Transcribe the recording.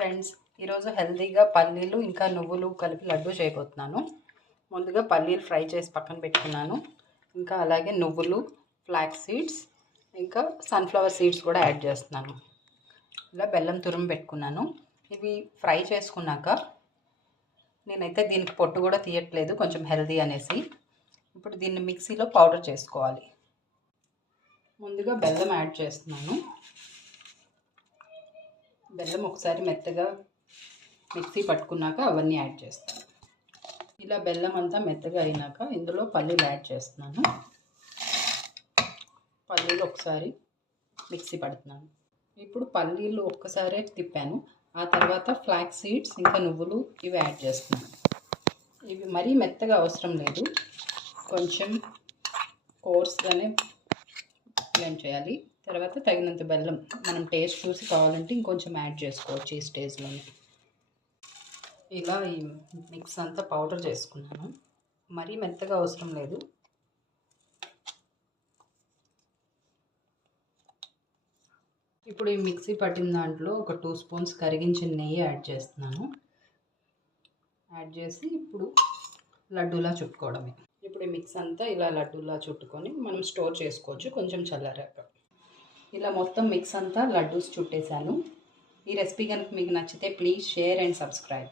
Friends, ఈరోజు హెల్తీగా పల్లీలు ఇంకా నువ్వులు కలిపి లడ్డు చేయబోతున్నాను. ముందుగా పల్లీలు ఫ్రై చేసి పక్కన పెట్టుకున్నాను. ఇంకా అలాగే నువ్వులు, ఫ్లాక్స్ సీడ్స్, ఇంకా సన్ఫ్లవర్ సీడ్స్ కూడా యాడ్ చేస్తున్నాను. ఇలా బెల్లం తురుము పెట్టుకున్నాను. ఇవి ఫ్రై చేసుకున్నాక నేనైతే దీనికి పొట్టు కూడా తీయట్లేదు, కొంచెం హెల్తీ అనేసి. ఇప్పుడు దీన్ని మిక్సీలో పౌడర్ చేసుకోవాలి. ముందుగా బెల్లం యాడ్ చేస్తున్నాను. బెల్లం ఒకసారి మెత్తగా మిక్సీ పట్టుకున్నాక అవన్నీ యాడ్ చేస్తాను. ఇలా బెల్లం అంతా మెత్తగా అయినాక ఇందులో పల్లీలు యాడ్ చేస్తున్నాను. పల్లీలు ఒకసారి మిక్సీ పడుతున్నాను. ఇప్పుడు పల్లీలు ఒక్కసారే తిప్పాను. ఆ తర్వాత ఫ్లాక్స్ సీడ్స్ ఇంకా నువ్వులు ఇవి యాడ్ చేస్తున్నాను. ఇవి మరీ మెత్తగా అవసరం లేదు, కొంచెం కోర్స్గానే బ్లెండ్ చేయాలి. తర్వాత తగినంత బెల్లం మనం టేస్ట్ చూసి కావాలంటే ఇంకొంచెం యాడ్ చేసుకోవచ్చు ఈ స్టేజ్లోనే. ఇలా ఈ మిక్స్ అంతా పౌడర్ చేసుకున్నాను. మరీ మెత్తగా అవసరం లేదు. ఇప్పుడు ఈ మిక్సీ పట్టిన దాంట్లో ఒక 2 స్పూన్స్ కరిగించిన నెయ్యి యాడ్ చేస్తున్నాను. యాడ్ చేసి ఇప్పుడు లడ్డూలా చుట్టుకోవడమే. ఇప్పుడు ఈ మిక్స్ అంతా ఇలా లడ్డూలా చుట్టుకొని మనం స్టోర్ చేసుకోవచ్చు కొంచెం చల్లారాక. ఇలా మొత్తం మిక్స్ అంతా లడ్డూస్ చుట్టేసాను. ఈ రెసిపీ కనుక మీకు నచ్చితే ప్లీజ్ షేర్ అండ్ సబ్స్క్రైబ్.